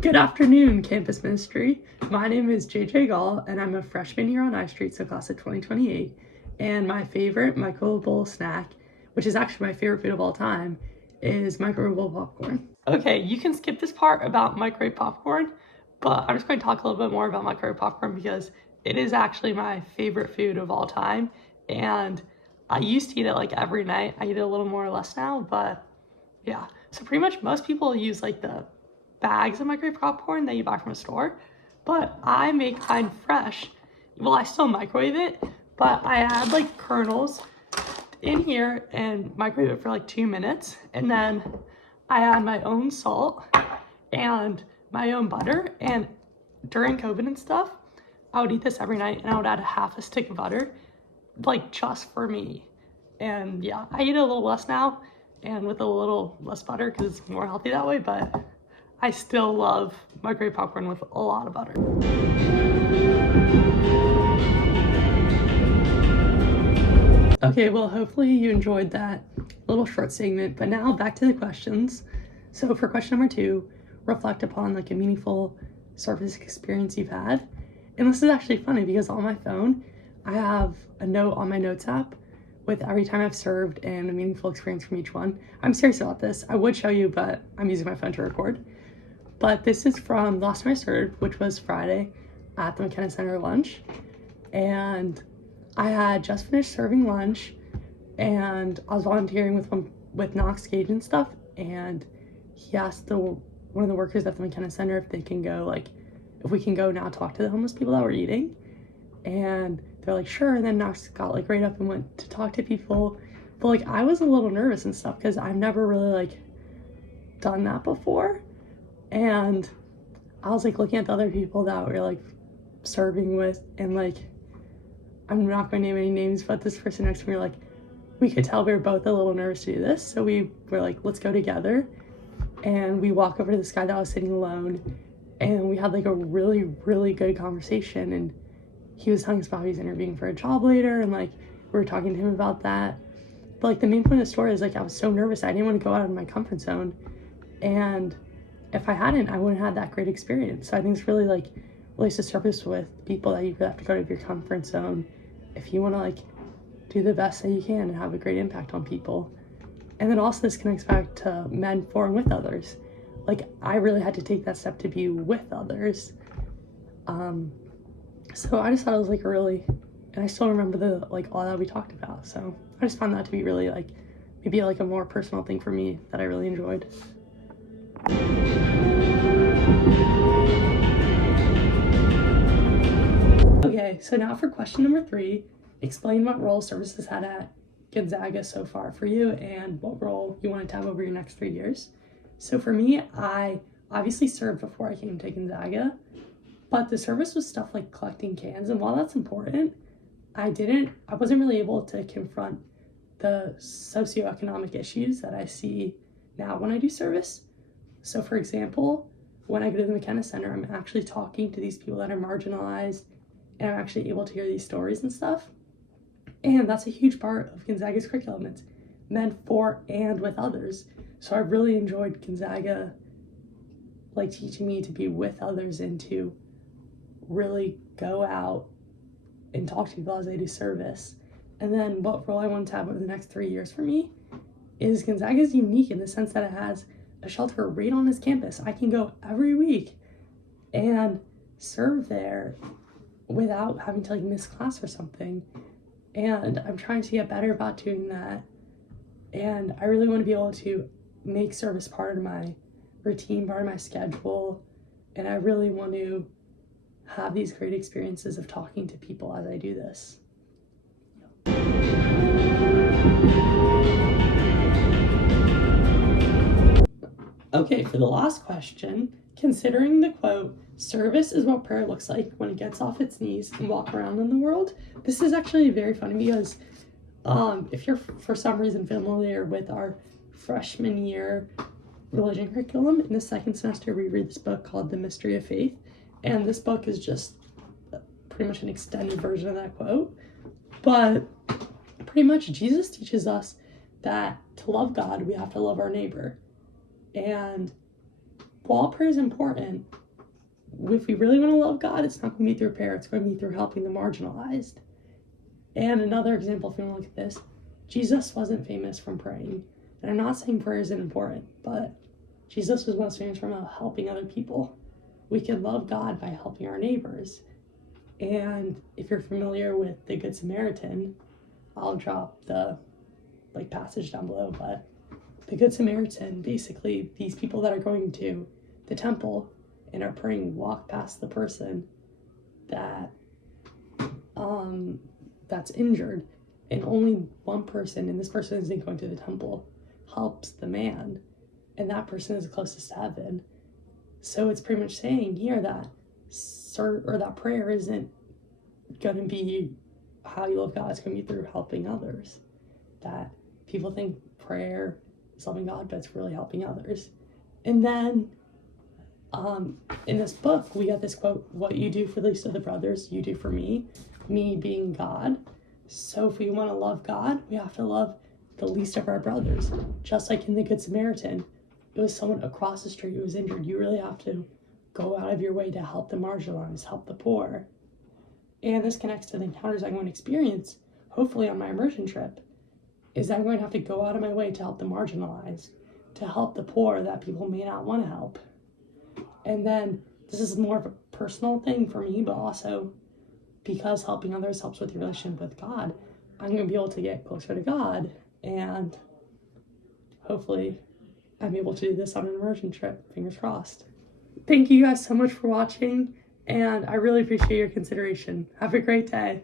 Good afternoon, campus ministry. My name is JJ Gall, and I'm a freshman here on I Street, so class of 2028. And my favorite microwavable snack, which is actually my favorite food of all time, is microwavable popcorn. Okay, you can skip this part about microwave popcorn, but I'm just going to talk a little bit more about microwave popcorn because it is actually my favorite food of all time. And I used to eat it like every night. I eat it a little more or less now, but yeah. So pretty much most people use like the bags of microwave popcorn that you buy from a store, but I make mine fresh. Well, I still microwave it, but I add like kernels in here and microwave it for like 2 minutes, and then I add my own salt and my own butter. And during COVID and stuff, I would eat this every night, and I would add half a stick of butter, like just for me. And yeah, I eat it a little less now and with a little less butter because it's more healthy that way, but I still love microwave popcorn with a lot of butter. Okay, well, hopefully you enjoyed that little short segment, but now back to the questions. So for question number 2, reflect upon like a meaningful service experience you've had. And this is actually funny because on my phone, I have a note on my notes app with every time I've served and a meaningful experience from each one. I'm serious about this. I would show you, but I'm using my phone to record. But this is from last time I served, which was Friday at the McKenna Center lunch. And I had just finished serving lunch, and I was volunteering with Knox Gage and stuff. And he asked one of the workers at the McKenna Center if they can go, like, if we can go now talk to the homeless people that were eating. And they're like, sure. And then Knox got like right up and went to talk to people. But like, I was a little nervous and stuff because I've never really like done that before. And I was like looking at the other people that we're like serving with, and like, I'm not going to name any names, but this person next to me, like, we could tell we were both a little nervous to do this. So we were like, let's go together. And we walk over to this guy that was sitting alone, and we had like a really, really good conversation. And he was telling us about how he's interviewing for a job later, and like, we were talking to him about that. But like, the main point of the story is like, I was so nervous. I didn't want to go out of my comfort zone. And if I hadn't, I wouldn't have had that great experience. So I think it's really like relates to service with people that you really have to go out of your comfort zone if you want to like do the best that you can and have a great impact on people. And then also this connects back to men for and with others. Like, I really had to take that step to be with others. So I just thought it was like and I still remember the like all that we talked about. So I just found that to be really like maybe like a more personal thing for me that I really enjoyed. Okay, so now for question number 3, explain what role service has had at Gonzaga so far for you and what role you want to have over your next 3 years. So for me, I obviously served before I came to Gonzaga, but the service was stuff like collecting cans, and while that's important, I wasn't really able to confront the socioeconomic issues that I see now when I do service. So for example, when I go to the McKenna Center, I'm actually talking to these people that are marginalized, and I'm actually able to hear these stories and stuff. And that's a huge part of Gonzaga's curriculum. It's meant for and with others. So I really enjoyed Gonzaga like teaching me to be with others and to really go out and talk to people as I do service. And then what role I want to have over the next 3 years for me is Gonzaga is unique in the sense that it has a shelter right on its campus. I can go every week and serve there without having to like miss class or something. And I'm trying to get better about doing that. And I really want to be able to make service part of my routine, part of my schedule. And I really want to have these great experiences of talking to people as I do this. Okay, for the last question, considering the quote, service is what prayer looks like when it gets off its knees and walk around in the world. This is actually very funny because if you're for some reason familiar with our freshman year religion curriculum, in the second semester we read this book called The Mystery of Faith, and this book is just pretty much an extended version of that quote. But pretty much Jesus teaches us that to love God, we have to love our neighbor. And while prayer is important, if we really want to love God, it's not going to be through prayer, it's going to be through helping the marginalized. And another example, if you want to look at this, Jesus wasn't famous from praying. And I'm not saying prayer isn't important, but Jesus was most famous from helping other people. We can love God by helping our neighbors. And if you're familiar with the Good Samaritan, I'll drop the passage down below, but the Good Samaritan, basically these people that are going to the temple and are praying walk past the person that that's injured, and only one person, and this person isn't going to the temple, helps the man, and that person is closest to heaven. So it's pretty much saying here that that prayer isn't going to be how you love God, it's going to be through helping others. That people think prayer is loving God, but it's really helping others. And then in this book, we got this quote, what you do for the least of the brothers, you do for me being God. So if we want to love God, we have to love the least of our brothers. Just like in the Good Samaritan, it was someone across the street who was injured. You really have to go out of your way to help the marginalized, help the poor. And this connects to the encounters I'm going to experience, hopefully on my immersion trip, is I'm going to have to go out of my way to help the marginalized, to help the poor that people may not want to help. And then this is more of a personal thing for me, but also because helping others helps with your relationship with God, I'm going to be able to get closer to God, and hopefully I'm able to do this on an immersion trip, fingers crossed. Thank you guys so much for watching, and I really appreciate your consideration. Have a great day.